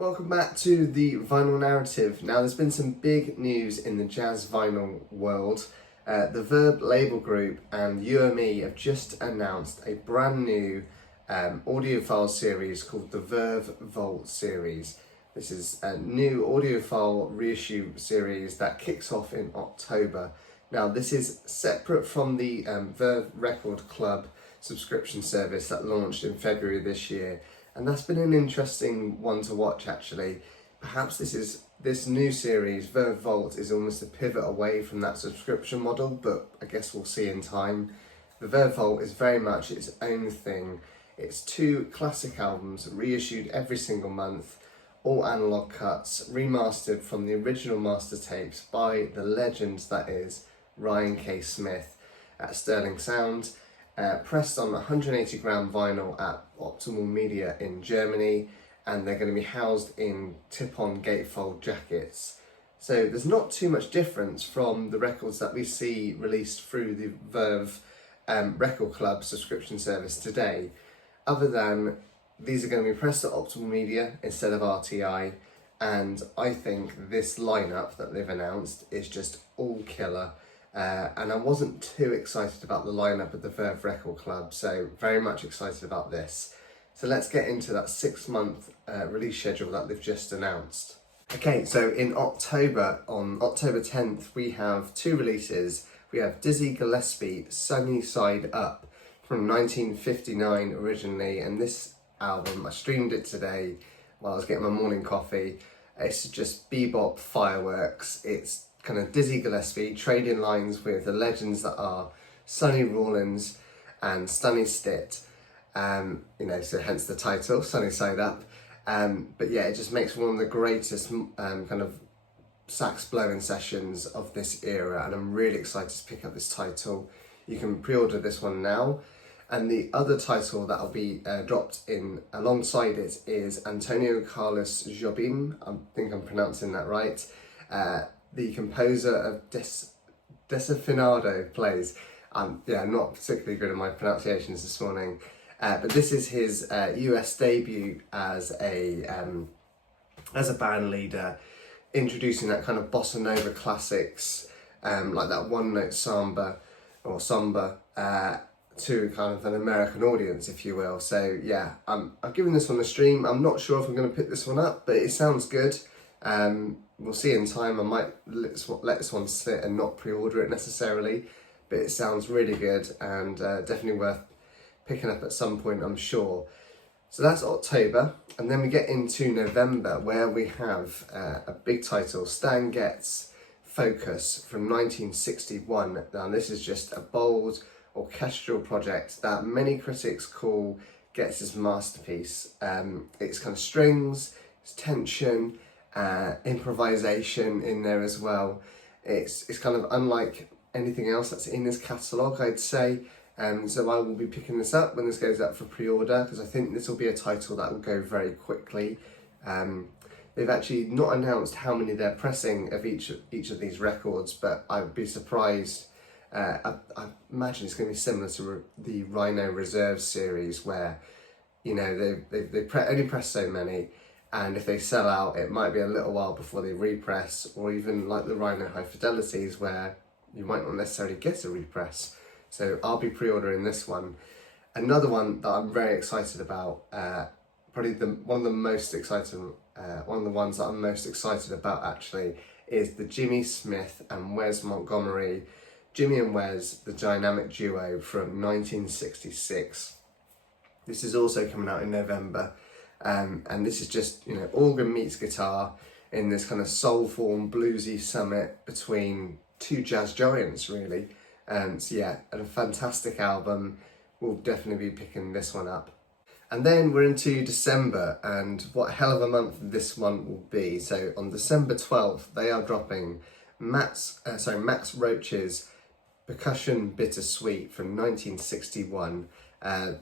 Welcome back to the vinyl narrative. Now, there's been some big news in the jazz vinyl world. The Verve label group and UME have just announced a brand new audiophile series called the Verve Vault Series. This is a new audiophile reissue series that kicks off in October. Now, this is separate from the Verve Record Club subscription service that launched in February this year. And that's been an interesting one to watch, actually. Perhaps this new series, Verve Vault, is almost a pivot away from that subscription model, but I guess we'll see in time. The Verve Vault is very much its own thing. It's 2 classic albums reissued every single month, all analogue cuts, remastered from the original master tapes by the legend that is Ryan K. Smith at Sterling Sound. Pressed on 180 gram vinyl at Optimal Media in Germany, and they're going to be housed in tip-on gatefold jackets. So there's not too much difference from the records that we see released through the Verve Record Club subscription service today, other than these are going to be pressed at Optimal Media instead of RTI, and I think this lineup that they've announced is just all killer. And I wasn't too excited about the lineup of the Verve Record Club, so very much excited about this. So let's get into that 6-month release schedule that they've just announced. Okay, so in October, on October 10th, we have 2 releases. We have Dizzy Gillespie, Sunny Side Up, from 1959 originally, and this album, I streamed it today while I was getting my morning coffee. It's just bebop fireworks. It's kind of Dizzy Gillespie trading lines with the legends that are Sonny Rollins and Stunny Stitt. So hence the title, Sunny Side Up. But yeah, it just makes one of the greatest kind of sax blowing sessions of this era, and I'm really excited to pick up this title. You can pre-order this one now. And the other title that will be dropped in alongside it is Antonio Carlos Jobim. I think I'm pronouncing that right. The composer of Desafinado plays. I'm not particularly good at my pronunciations this morning, but this is his US debut as a band leader, introducing that kind of bossa nova classics, like that one-note samba, to kind of an American audience, if you will. So yeah, I'm giving this one a stream. I'm not sure if I'm going to pick this one up, but it sounds good. We'll see in time. I might let this one sit and not pre-order it necessarily, but it sounds really good and definitely worth picking up at some point, I'm sure. So that's October, and then we get into November, where we have a big title, Stan Getz, Focus, from 1961. Now this is just a bold orchestral project that many critics call Getz's masterpiece. It's kind of strings, it's tension, improvisation in there as well. It's kind of unlike anything else that's in his catalogue, I'd say. So I will be picking this up when this goes up for pre-order, because I think this will be a title that will go very quickly. They've actually not announced how many they're pressing of each of these records, but I would be surprised. I imagine it's going to be similar to the Rhino Reserve series, where they only press so many, and if they sell out, it might be a little while before they repress, or even like the Rhino High Fidelities, where you might not necessarily get a repress. So I'll be pre-ordering this one. Another one that I'm very excited about, probably one of the ones that I'm most excited about actually, is the Jimmy Smith and Wes Montgomery, Jimmy and Wes, the dynamic duo from 1966. This is also coming out in November. And this is just, organ meets guitar in this kind of soulful and bluesy summit between 2 jazz giants, really. So yeah, a fantastic album. We'll definitely be picking this one up. And then we're into December, and what a hell of a month this one will be. So on December 12th, they are dropping Max Roach's Percussion Bittersweet from 1961.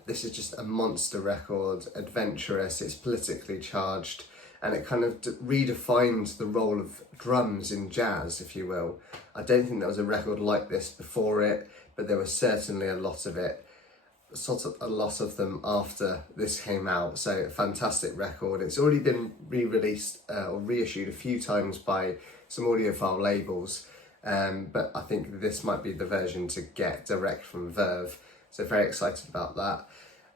This is just a monster record, adventurous, it's politically charged, and it kind of redefines the role of drums in jazz, if you will. I don't think there was a record like this before it, but there was certainly a lot of it. sort of a lot of them after this came out, so a fantastic record. It's already been re-released or reissued a few times by some audiophile labels, but I think this might be the version to get direct from Verve, so very excited about that.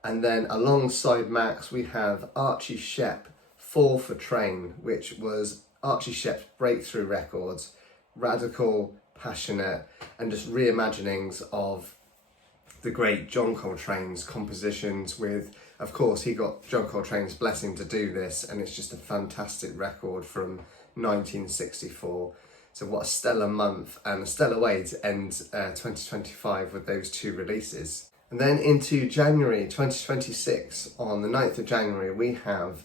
And then alongside Max we have Archie Shepp, Fall for Train, which was Archie Shepp's breakthrough records, radical, passionate, and just reimaginings of the great John Coltrane's compositions with, of course, he got John Coltrane's blessing to do this, and it's just a fantastic record from 1964. So what a stellar month and a stellar way to end 2025 with those two releases. And then into January 2026, on the 9th of January, we have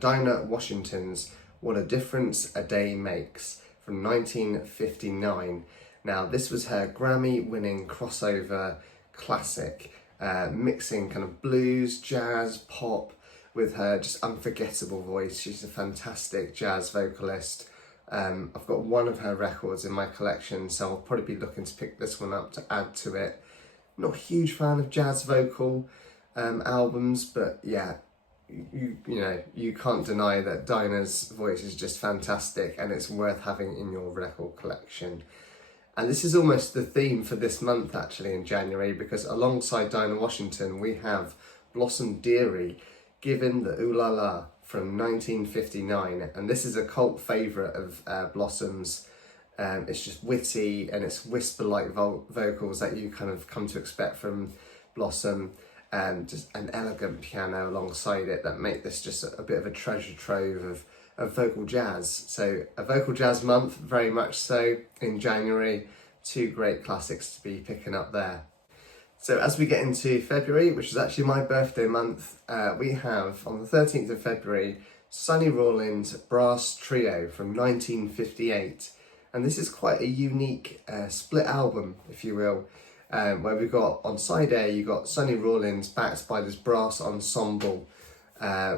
Dinah Washington's What a Difference a Day Makes from 1959. Now, this was her Grammy-winning crossover classic, mixing kind of blues, jazz, pop with her just unforgettable voice. She's a fantastic jazz vocalist. I've got one of her records in my collection, so I'll probably be looking to pick this one up to add to it. Not a huge fan of jazz vocal albums, but yeah, you know, you can't deny that Dinah's voice is just fantastic and it's worth having in your record collection. And this is almost the theme for this month actually in January, because alongside Dinah Washington we have Blossom Dearie giving the Ooh La La from 1959, and this is a cult favourite of Blossom's. It's just witty and it's whisper-like vocals that you kind of come to expect from Blossom, and just an elegant piano alongside it that make this just a bit of a treasure trove of vocal jazz. So a vocal jazz month, very much so, in January. Two great classics to be picking up there. So as we get into February, which is actually my birthday month, we have on the 13th of February, Sonny Rollins Brass Trio from 1958. And this is quite a unique split album, if you will, where we've got on side A, you've got Sonny Rollins backed by this brass ensemble,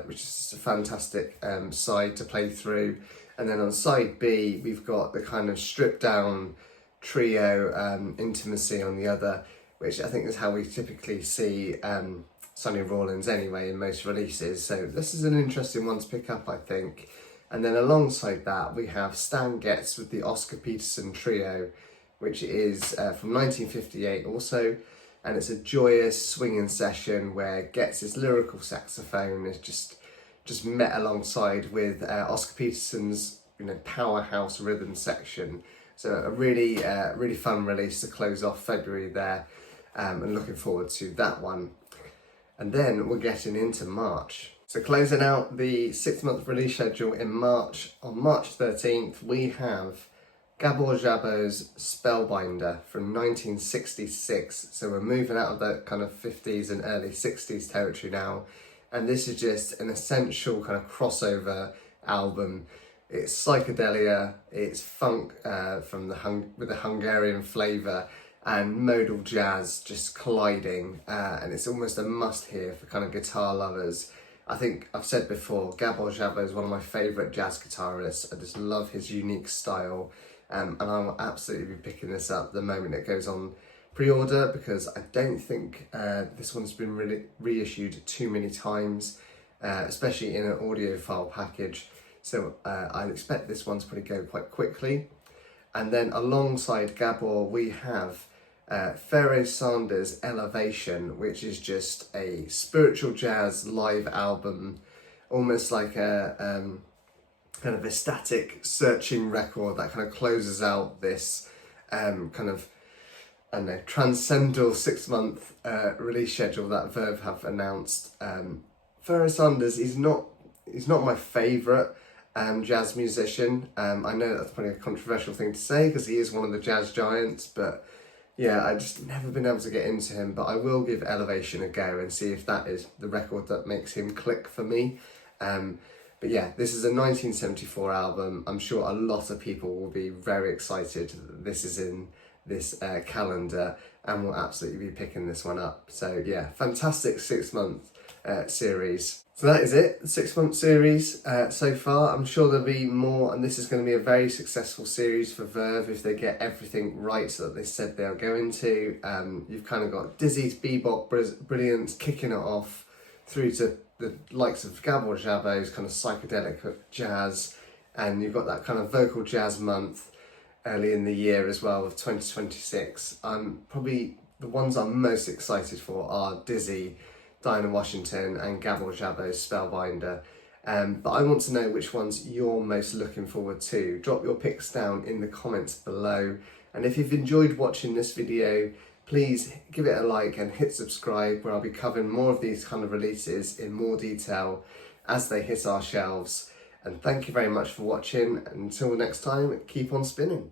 which is just a fantastic side to play through. And then on side B, we've got the kind of stripped down trio intimacy on the other, which I think is how we typically see Sonny Rollins anyway in most releases. So this is an interesting one to pick up, I think. And then alongside that, we have Stan Getz with the Oscar Peterson Trio, which is from 1958 also. And it's a joyous swinging session where Getz's lyrical saxophone is just met alongside with Oscar Peterson's, you know, powerhouse rhythm section. So a really really fun release to close off February there, and looking forward to that one. And then we're getting into March. So closing out the 6-month release schedule in March, on March 13th, we have Gábor Szabó's Spellbinder from 1966. So we're moving out of that kind of 50s and early 60s territory now. And this is just an essential kind of crossover album. It's psychedelia, it's funk with a Hungarian flavour, and modal jazz just colliding. And it's almost a must-hear for kind of guitar lovers. I think I've said before, Gábor Szabó is one of my favourite jazz guitarists. I just love his unique style, and I will absolutely be picking this up the moment it goes on pre-order, because I don't think this one's been really reissued too many times, especially in an audiophile package. So I expect this one to probably go quite quickly. And then alongside Gábor, we have Pharoah Sanders' Elevation, which is just a spiritual jazz live album, almost like a kind of ecstatic searching record that kind of closes out this kind of, I don't know, transcendental 6-month release schedule that Verve have announced. Pharoah Sanders is not my favourite jazz musician. I know that's probably a controversial thing to say because he is one of the jazz giants, but yeah, I've just never been able to get into him. But I will give Elevation a go and see if that is the record that makes him click for me. But yeah, this is a 1974 album. I'm sure a lot of people will be very excited that this is in this calendar, and will absolutely be picking this one up. So yeah, fantastic 6-month series. So that is it, the 6-month series so far. I'm sure there'll be more, and this is going to be a very successful series for Verve if they get everything right that they said they'll go into. You've kind of got Dizzy's bebop brilliance kicking it off through to the likes of Gábor Szabó's kind of psychedelic jazz, and you've got that kind of vocal jazz month early in the year as well of 2026. Probably the ones I'm most excited for are Dizzy, Dinah Washington and Gábor Szabó's Spellbinder. But I want to know which ones you're most looking forward to. Drop your picks down in the comments below. And if you've enjoyed watching this video, please give it a like and hit subscribe, where I'll be covering more of these kind of releases in more detail as they hit our shelves. And thank you very much for watching. Until next time, keep on spinning.